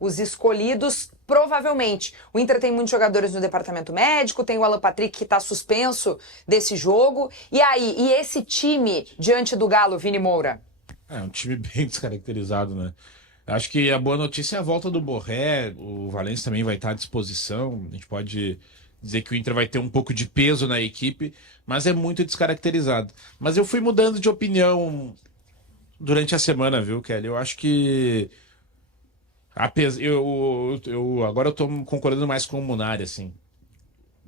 os escolhidos, provavelmente. O Inter tem muitos jogadores no departamento médico, tem o Alan Patrick que está suspenso desse jogo. E aí, e esse time diante do Galo, Vini Moura? É um time bem descaracterizado, né? Acho que a boa notícia é a volta do Borré, o Valencia também vai estar à disposição, a gente pode dizer que o Inter vai ter um pouco de peso na equipe, mas é muito descaracterizado. Mas eu fui mudando de opinião durante a semana, viu, Kelly? Eu acho que agora eu tô concordando mais com o Munari, assim.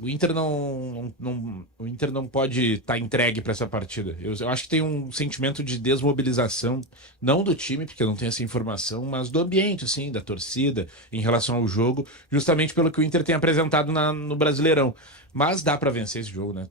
O Inter o Inter não pode estar entregue para essa partida. Eu acho que tem um sentimento de desmobilização, não do time, porque eu não tenho essa informação, mas do ambiente, assim, da torcida, em relação ao jogo, justamente pelo que o Inter tem apresentado no Brasileirão. Mas dá para vencer esse jogo, né?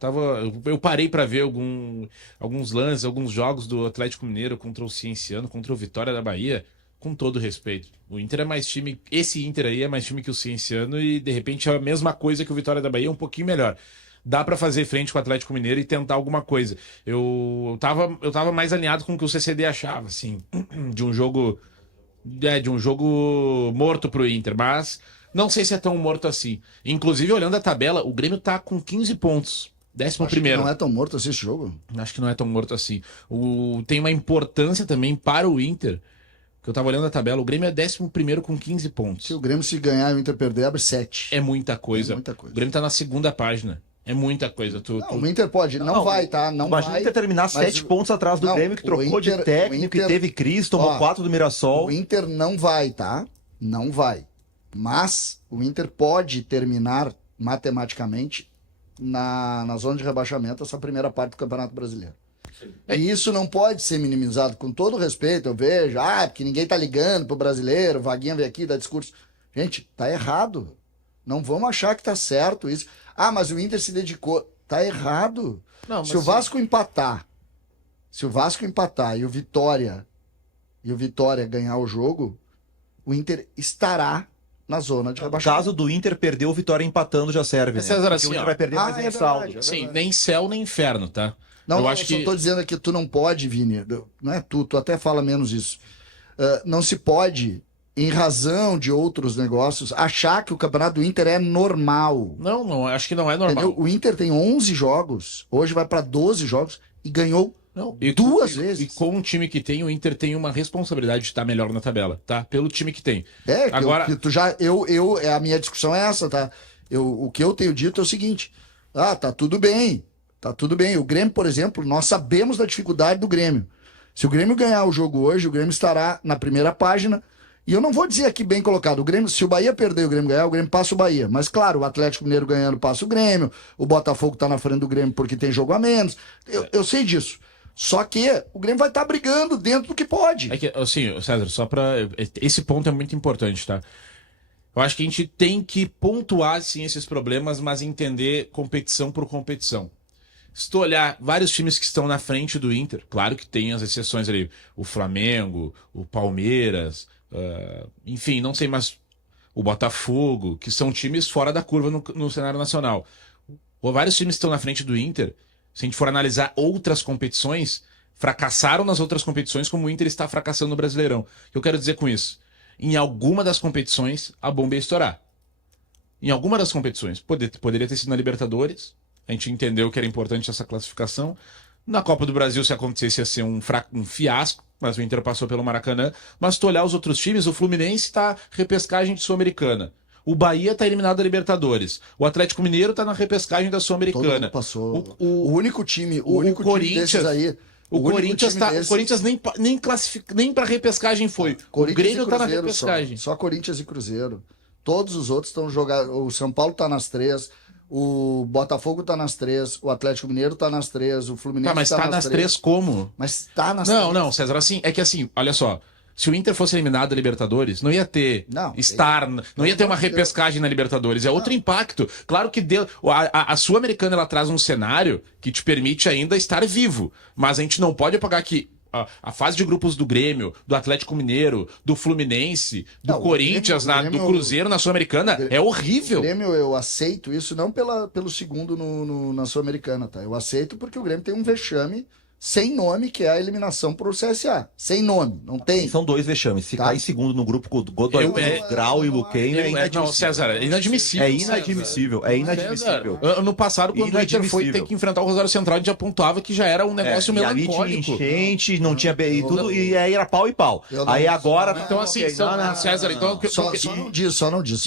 Eu parei para ver alguns lances, alguns jogos do Atlético Mineiro contra o Cienciano, contra o Vitória da Bahia. Com todo respeito, o Inter é mais time, esse Inter aí é mais time que o Cienciano e de repente é a mesma coisa que o Vitória da Bahia, um pouquinho melhor. Dá pra fazer frente com o Atlético Mineiro e tentar alguma coisa. Eu tava mais alinhado com o que o CCD achava, assim, de um jogo morto pro Inter, mas não sei se é tão morto assim. Inclusive, olhando a tabela, o Grêmio tá com 15 pontos. 11º. Acho que não é tão morto assim esse jogo. Acho que não é tão morto assim. Tem uma importância também para o Inter. Que eu tava olhando a tabela, o Grêmio é 11º com 15 pontos. Se o Grêmio se ganhar e o Inter perder, abre 7. É muita coisa. É muita coisa. O Grêmio tá na segunda página. É muita coisa. O Inter pode, não vai, tá? Não imagina vai. o Inter terminar 7 pontos atrás do Grêmio, que trocou de técnico e teve crise, tomou 4 do Mirassol. O Inter não vai, tá? Não vai. Mas o Inter pode terminar matematicamente na zona de rebaixamento essa primeira parte do Campeonato Brasileiro. E isso não pode ser minimizado, com todo respeito, eu vejo, porque ninguém tá ligando pro brasileiro, Vaguinha vem aqui, dá discurso. Gente, tá errado. Não vamos achar que tá certo isso. Mas o Inter se dedicou. Tá errado. Não, se o Vasco empatar e o Vitória ganhar o jogo, o Inter estará na zona de No rebaixamento. caso do Inter perder, o Vitória empatando já serve, né? César, Porque assim, o Inter ó. vai perder mais um saldo. verdade. Sim, nem céu nem inferno, tá? Não, eu acho só que tô dizendo que tu não pode, Vini, não é tu até fala menos isso. Não se pode, em razão de outros negócios, achar que o campeonato do Inter é normal. Não, acho que não é normal. Entendeu? O Inter tem 11 jogos, hoje vai para 12 jogos e ganhou E duas vezes. E com o time que tem, o Inter tem uma responsabilidade de estar melhor na tabela, tá? Pelo time que tem. Agora, a minha discussão é essa, tá? O que eu tenho dito é o seguinte: tá tudo bem. Tá tudo bem. O Grêmio, por exemplo, nós sabemos da dificuldade do Grêmio. Se o Grêmio ganhar o jogo hoje, o Grêmio estará na primeira página. E eu não vou dizer aqui bem colocado. O Grêmio, se o Bahia perder e o Grêmio ganhar, o Grêmio passa o Bahia. Mas claro, o Atlético Mineiro ganhando passa o Grêmio. O Botafogo tá na frente do Grêmio porque tem jogo a menos. Eu sei disso. Só que o Grêmio vai estar brigando dentro do que pode. é que, assim, César, só pra. Esse ponto é muito importante, tá? Eu acho que a gente tem que pontuar, sim, esses problemas, mas entender competição por competição. Se tu olhar vários times que estão na frente do Inter, claro que tem as exceções ali, o Flamengo, o Palmeiras, enfim, não sei, mas o Botafogo, que são times fora da curva no cenário nacional. Vários times que estão na frente do Inter, se a gente for analisar outras competições, fracassaram nas outras competições como o Inter está fracassando no Brasileirão. O que eu quero dizer com isso? Em alguma das competições, a bomba ia estourar. Em alguma das competições. Poderia ter sido na Libertadores. A gente entendeu que era importante essa classificação. Na Copa do Brasil, se acontecesse, ia ser um fiasco, mas o Inter passou pelo Maracanã. Mas se tu olhar os outros times, o Fluminense está repescagem de Sul-Americana. O Bahia está eliminado da Libertadores. O Atlético Mineiro está na repescagem da Sul-Americana. Todo mundo passou. O único time Corinthians, desses aí... O Corinthians nem para repescagem foi. O Grêmio está na repescagem. Só Corinthians e Cruzeiro. Todos os outros estão jogando. O São Paulo está nas 3. O Botafogo tá nas 3, o Atlético Mineiro tá nas 3, o Fluminense mas tá nas 3 como? Mas tá nas 3. Não, César, assim, é que assim, olha só, se o Inter fosse eliminado da Libertadores, não ia ter não ia ter uma repescagem na Libertadores, é outro impacto. Claro que a Sul-Americana ela traz um cenário que te permite ainda estar vivo, mas a gente não pode apagar que a fase de grupos do Grêmio, do Atlético Mineiro, do Fluminense, do Corinthians, do Cruzeiro na Sul-Americana é horrível. O Grêmio, eu aceito isso não pelo segundo na Sul-Americana, tá? Eu aceito porque o Grêmio tem um vexame sem nome, que é a eliminação pro CSA. Sem nome, não tem. São 2 vexames. Se Tá. cair segundo no grupo com o Godoy, Grau e Luquem, é inadmissível. Não, César, é inadmissível. É inadmissível, é inadmissível. César, ano passado, quando o Inter foi ter que enfrentar o Rosário Central, a gente apontava que já era um negócio E ali melancólico. tinha enchente, não tinha e tudo, e aí era pau e pau. Aí agora... Então, assim, César, então... Só não diz.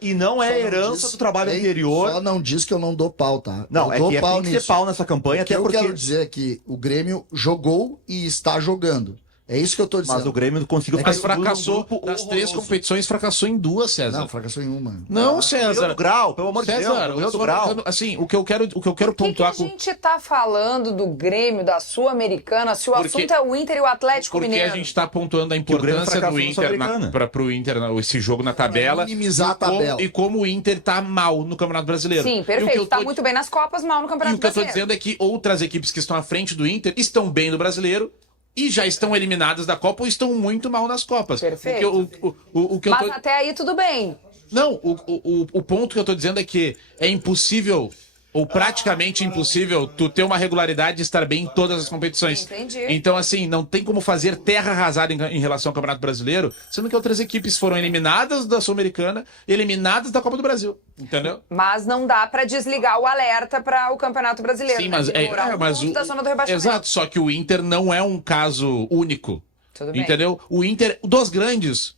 E não é herança do trabalho anterior. Só não diz que eu não dou pau, tá? Não, eu dou tem que ser pau nessa campanha, O que até eu porque... quero dizer é que o Grêmio jogou e está jogando. É isso que eu tô dizendo. Mas o Grêmio não conseguiu Mas ficar fracassou, segundo no grupo das 3 horroroso. competições, fracassou em 2, César. Não, fracassou em uma. Não, César. Ganhou do Grau, pelo amor de Deus. César, Ganhou do Grau. assim, o que eu quero Por que pontuar a gente tá falando do Grêmio, da Sul-Americana, se o Porque- assunto é o Inter e o Atlético Porque Mineiro? a gente está pontuando a o Grêmio importância do fracassou na Inter Sul-Americana. para o Inter, esse jogo na tabela. minimizar a tabela. E como o Inter tá mal no Campeonato Brasileiro. Sim, E o que eu perfeito. Tá tô- muito bem nas Copas, mal no E Campeonato o que eu tô Brasileiro. dizendo é que outras equipes que estão à frente do Inter estão bem no Brasileiro e já estão eliminadas da Copa ou estão muito mal nas Copas. Perfeito. O que eu Mas tô... até aí tudo bem. Não, o ponto que eu tô dizendo é que é impossível, ou praticamente impossível, tu ter uma regularidade e estar bem em todas as competições. Entendi. Então, assim, não tem como fazer terra arrasada em relação ao Campeonato Brasileiro, sendo que outras equipes foram eliminadas da Sul-Americana, eliminadas da Copa do Brasil. Entendeu? Mas não dá pra desligar o alerta para o Campeonato Brasileiro. Sim, né? mas, Ignorar mas ponto da zona do rebaixamento. Exato, só que o Inter não é um caso único. Tudo bem. Entendeu? O Inter, dos grandes,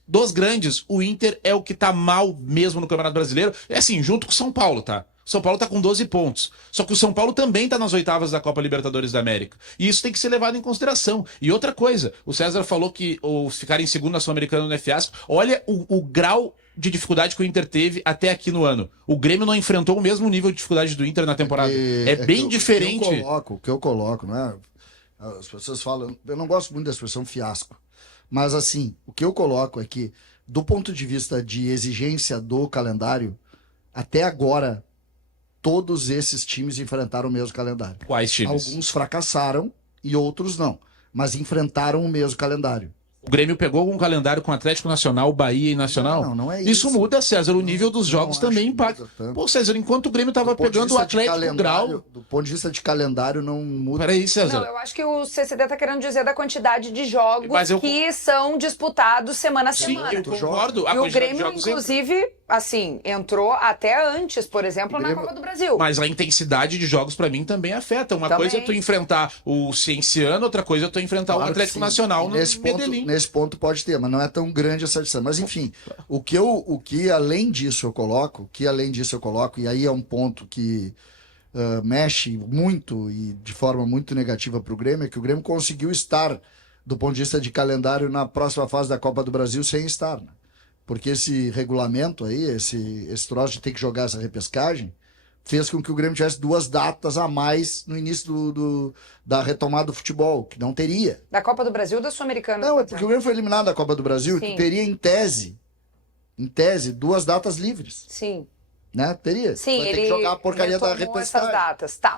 o Inter é o que tá mal mesmo no Campeonato Brasileiro. É assim, junto com o São Paulo, tá? O São Paulo tá com 12 pontos. Só que o São Paulo também tá nas oitavas da Copa Libertadores da América. E isso tem que ser levado em consideração. E outra coisa, o César falou que ficar em segundo na Sul-Americana não é fiasco. Olha o grau de dificuldade que o Inter teve até aqui no ano. O Grêmio não enfrentou o mesmo nível de dificuldade do Inter na temporada. É bem diferente. O que eu coloco, né? As pessoas falam, eu não gosto muito da expressão fiasco, mas assim, o que eu coloco é que, do ponto de vista de exigência do calendário, até agora, todos esses times enfrentaram o mesmo calendário. Quais times? Alguns fracassaram e outros não, mas enfrentaram o mesmo calendário. O Grêmio pegou um calendário com Atlético Nacional, Bahia e Nacional? Não é isso. isso. Muda, César. O nível dos Não jogos acho também que impacta. muda tanto. Pô, César, enquanto o Grêmio tava Do ponto de pegando o vista de Atlético Grau... Do ponto de vista de calendário, não muda. Peraí, César. Não, eu acho que o CCD tá querendo dizer da quantidade de jogos Mas eu- que são disputados semana a Sim, semana. eu concordo. A E o quantidade de Grêmio, jogos entra. inclusive, assim, entrou até antes, por exemplo, O na Grêmio- Copa do Brasil. Mas a intensidade de jogos pra mim também afeta. Uma Também. coisa é tu enfrentar o Cienciano, outra coisa é tu enfrentar o Claro que Atlético sim. Nacional no nesse Medellín. ponto pode ter, mas não é tão grande essa distância. Mas enfim, o que além disso eu coloco, e aí é um ponto que mexe muito e de forma muito negativa para o Grêmio, é que o Grêmio conseguiu estar, do ponto de vista de calendário, na próxima fase da Copa do Brasil sem estar, né? Porque esse regulamento aí, esse troço de ter que jogar essa repescagem, fez com que o Grêmio tivesse 2 datas a mais no início da retomada do futebol, que não teria. Da Copa do Brasil ou da Sul-Americana? Não, é porque o Grêmio foi eliminado da Copa do Brasil e Sim. tu teria em tese, 2 datas livres, Sim. né? Teria. Sim, Vai ter ele que jogar a porcaria da retomou essas repescagem. datas. Tá.